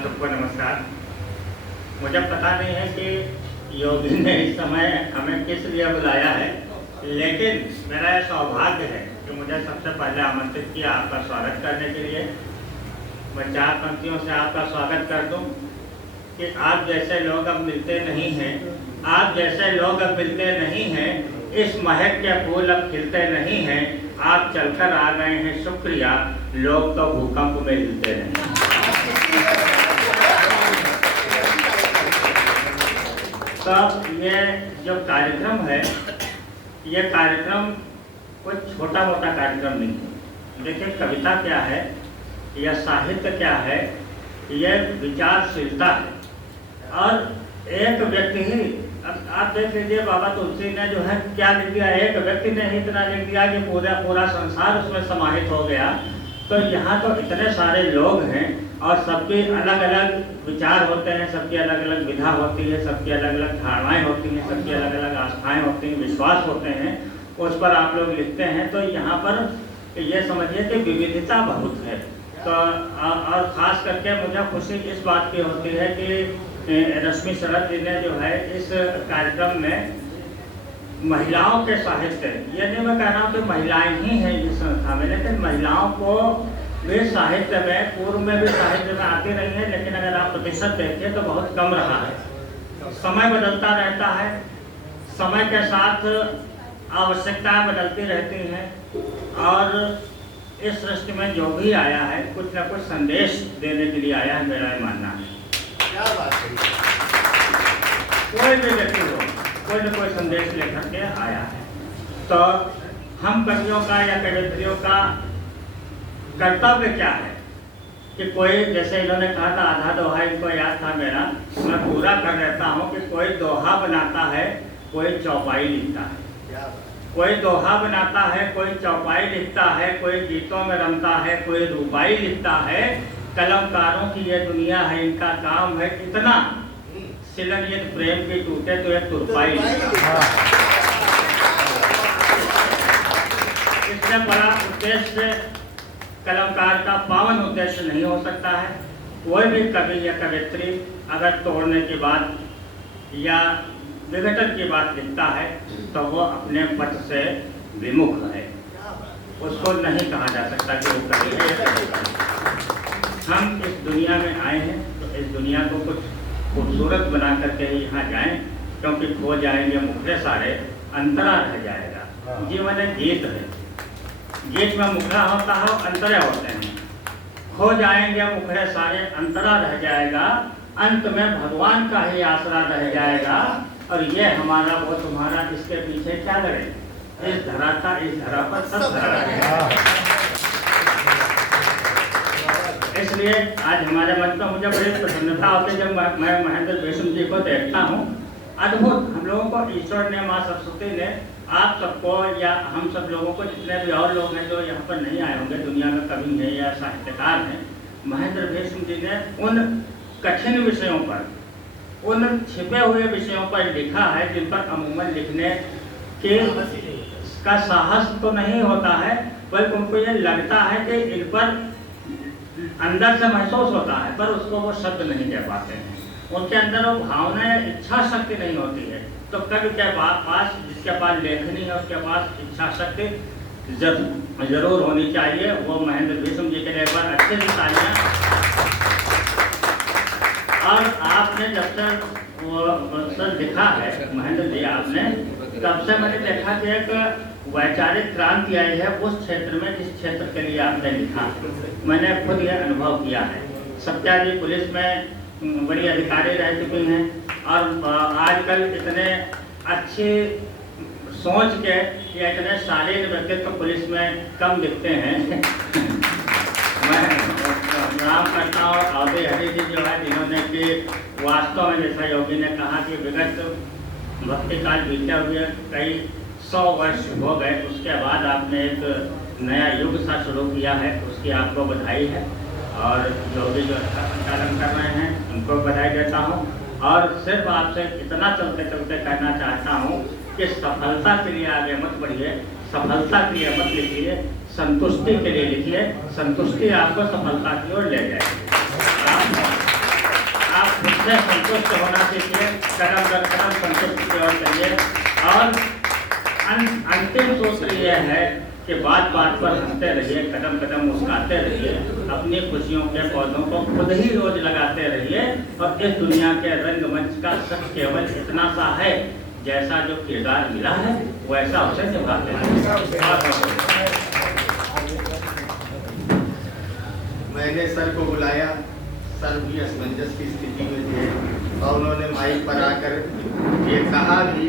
आप सबको नमस्कार। मुझे पता नहीं है कि योगी ने इस समय हमें किस लिए बुलाया है, लेकिन मेरा यह सौभाग्य है कि मुझे सबसे पहले आमंत्रित किया आपका स्वागत करने के लिए। मैं 4 पंक्तियों से आपका स्वागत कर दूं कि आप जैसे लोग अब मिलते नहीं हैं, आप जैसे लोग अब मिलते नहीं हैं, इस महक के फूल अब खिलते नहीं हैं, आप चलकर आ गए हैं शुक्रिया, लोग तो भूकंप में हिलते नहीं। तो ये जो कार्यक्रम है, ये कार्यक्रम कोई छोटा मोटा कार्यक्रम नहीं है। देखिए, कविता क्या है या साहित्य क्या है, यह विचारशीलता है। और एक व्यक्ति ही, अब आप देख लीजिए, बाबा तुलसी ने जो है क्या लिख दिया, एक व्यक्ति ने ही इतना लिख दिया कि पूरा संसार उसमें समाहित हो गया। तो यहाँ तो इतने सारे लोग हैं और सबके अलग अलग विचार होते हैं, सबकी अलग अलग विधा होती है, सबकी अलग अलग धारणाएं होती हैं, सबकी अलग अलग आस्थाएं होती हैं, विश्वास होते हैं, उस पर आप लोग लिखते हैं। तो यहाँ पर ये समझिए कि विविधता बहुत है। तो और ख़ास करके मुझे खुशी इस बात की होती है कि रश्मि शरद जी ने जो है इस कार्यक्रम में महिलाओं के साहित्य, ये नहीं मैं कह रहा हूँ कि महिलाएं ही हैं इस संस्था में, लेकिन महिलाओं को भी साहित्य में, पूर्व में भी साहित्य में आती रही है, लेकिन अगर आप प्रतिशत देखें तो बहुत कम रहा है। समय बदलता रहता है, समय के साथ आवश्यकताएं बदलती रहती हैं, और इस सृष्टि में जो भी आया है कुछ न कुछ संदेश देने के लिए आया है, मेरा ये मानना है। क्या बात है। कोई भी व्यक्ति हो, कोई न कोई संदेश लेकर के आया है। तो हम कवियों का या कवित्रियों का कर्तव्य क्या है कि कोई, जैसे इन्होंने कहा था आधा दोहा इनको याद था मेरा, मैं पूरा कर देता हूँ कि कोई दोहा बनाता है, कोई चौपाई लिखता है। कोई दोहा बनाता है, कोई चौपाई लिखता है, कोई गीतों में रमता है, कोई रूपाई लिखता है। कलमकारों की ये दुनिया है, इनका काम है इतना, सिलन यदि प्रेम की टूटे तो एक तुरपाई लिखता है। इससे बड़ा उद्देश्य कलमकार का पावन उद्देश्य नहीं हो सकता है। कोई भी कवि या कवित्री अगर तोड़ने की बात या विघटन की बात लिखता है तो वो अपने पथ से विमुख है, उसको नहीं कहा जा सकता कि वो कवि है। हम इस दुनिया में आए हैं तो इस दुनिया को कुछ खूबसूरत बना करके ही यहाँ जाएं, क्योंकि खो जाएंगे मुखड़े सारे, अंतरा रह जाएगा। जीवन एक गीत है, गीत में मुखड़ा होता है, अंतरे होते हैं। खो जाएंगे मुखड़े सारे, अंतरा रह जाएगा, अंत में भगवान का ही आसरा रह जाएगा। और ये हमारा वो तुम्हारा, इसके पीछे क्या लड़े, इस धरा का इस धरा पर सब धरा है। इसलिए आज हमारे मन में मुझे बड़ी प्रसन्नता होती है जब मैं महेंद्र भेषम जी को देखता हूँ। अद्भुत, हम लोगों को ईश्वर ने, माँ सरस्वती ने, आप सबको या हम सब लोगों को, जितने भी और लोग हैं जो यहाँ पर नहीं आए होंगे, दुनिया में कवि हैं या साहित्यकार हैं, महेंद्र भेषम जी ने उन कठिन विषयों पर, उन छिपे हुए विषयों पर लिखा है जिन पर अमूमन लिखने के का साहस तो नहीं होता है, बल्कि उनको ये लगता है कि इन पर अंदर से महसूस होता है, पर उसको वो शब्द नहीं कह पाते हैं। उनके अंदर वो भावना या इच्छा शक्ति नहीं होती है। तो कवि के पास, जिसके पास लेखनी है, उसके पास इच्छा शक्ति जरूर होनी चाहिए। वो महेंद्र भेषम जी के लिए एक बार अच्छे से तालियां। और आपने जब तक वो लिखा है महेंद्र जी, आपने तब से मैंने देखा कि एक वैचारिक क्रांति आई है उस क्षेत्र में जिस क्षेत्र के लिए आपने लिखा। मैंने खुद यह अनुभव किया है। सत्या जी पुलिस में बड़ी अधिकारी रह चुकी हैं और आजकल इतने अच्छी सोच के या इतने शालीन व्यक्तित्व पुलिस में कम दिखते हैं। मैं प्रणाम करता हूँ अवधि हरि जी जो है, जिन्होंने कि वास्तव में जैसा योगी ने कहा कि विगत भक्ति काल बीते हुए कई 100 वर्ष हो गए, उसके बाद आपने एक नया युग सा शुरू किया है, उसकी आपको बधाई है। और जो भी जो अच्छा संचालन कर रहे हैं उनको बधाई देता हूँ। और सिर्फ आपसे इतना चलते चलते कहना चाहता हूँ कि सफलता के लिए आगे मत बढ़िए, सफलता के लिए मत लिखिए, संतुष्टि के लिए लिखिए। संतुष्टि आपको सफलता की ओर ले जाएगी। से संतुष्ट होना सीखिए, कदम दर कदम संतुष्ट की ओर चलिए। और अंतिम सूत्र यह है कि बात बात पर हंसते रहिए, कदम कदम मुस्कुराते रहिए, अपनी खुशियों के पौधों को खुद ही रोज लगाते रहिए। और इस दुनिया के रंगमंच का सच केवल इतना सा है, जैसा जो किरदार मिला है वैसा उसे निभाते हैं। मैंने सर को बुलाया, सर भी असमंजस की स्थिति में थे और उन्होंने माइक पर आकर ये कहा भी